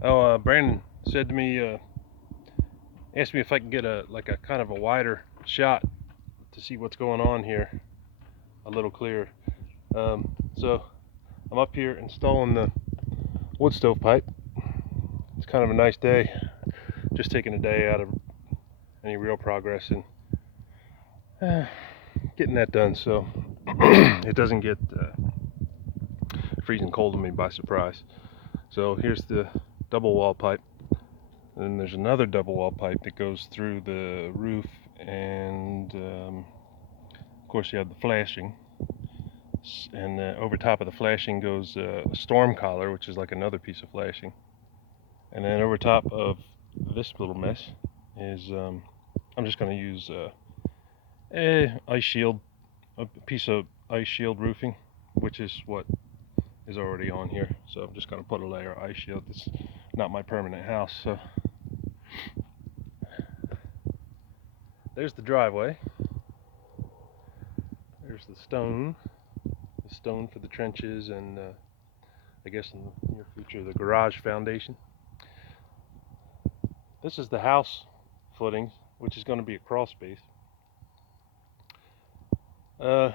Brandon said to me, asked me if I could get a kind of a wider shot to see what's going on here, a little clearer. So I'm up here installing the wood stove pipe. It's kind of a nice day. Just taking a day out of any real progress and getting that done so it doesn't get freezing cold on me by surprise. So here's the double wall pipe. Then there's another double wall pipe that goes through the roof, and of course you have the flashing. And over top of the flashing goes a storm collar, which is like another piece of flashing. And then over top of this little mess is I'm just going to use ice shield, a piece of ice shield roofing, which is what is already on here. So I'm just going to put a layer of ice shield. It's not my permanent house, so there's the driveway. There's the stone for the trenches, and I guess in the near future the garage foundation. This is the house footings, which is going to be a crawl space. Some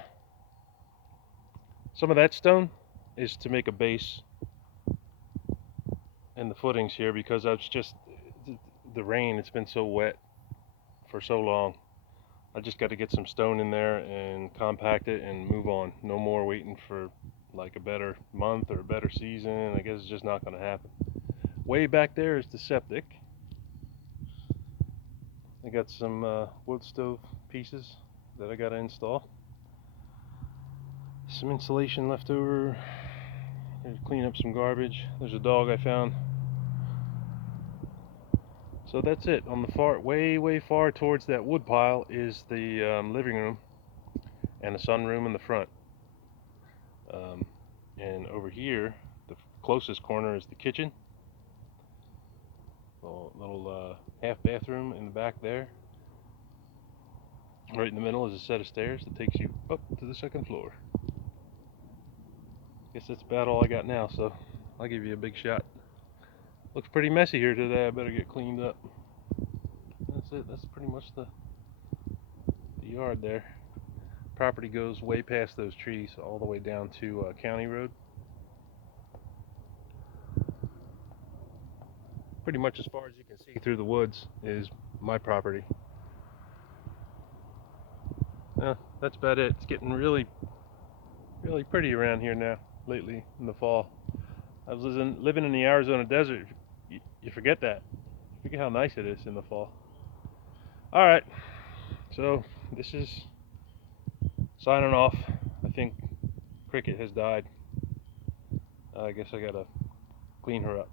of that stone is to make a base in the footings here, because I've just the rain, it's been so wet for so long. I just got to get some stone in there and compact it and move on. No more waiting for like a better month or a better season. I guess it's just not going to happen. Way back there is the septic. I got some wood stove pieces that I got to install. Some insulation left over. Clean up some garbage. There's a dog I found. So that's it. On the far, way far towards that wood pile is the living room and a sunroom in the front. And over here, the closest corner is the kitchen. Little half bathroom in the back there. Right in the middle is a set of stairs that takes you up to the second floor. Guess that's about all I got now, so I'll give you a big shot. Looks pretty messy here today. I better get cleaned up. That's it. That's pretty much the yard there. Property goes way past those trees, all the way down to County Road. Pretty much as far as you can see through the woods is my property. That's about it. It's getting really pretty around here now, lately in the fall. I was living in the Arizona desert. You forget that. You forget how nice it is in the fall. Alright, so this is signing off. I think Cricket has died. I guess I gotta clean her up.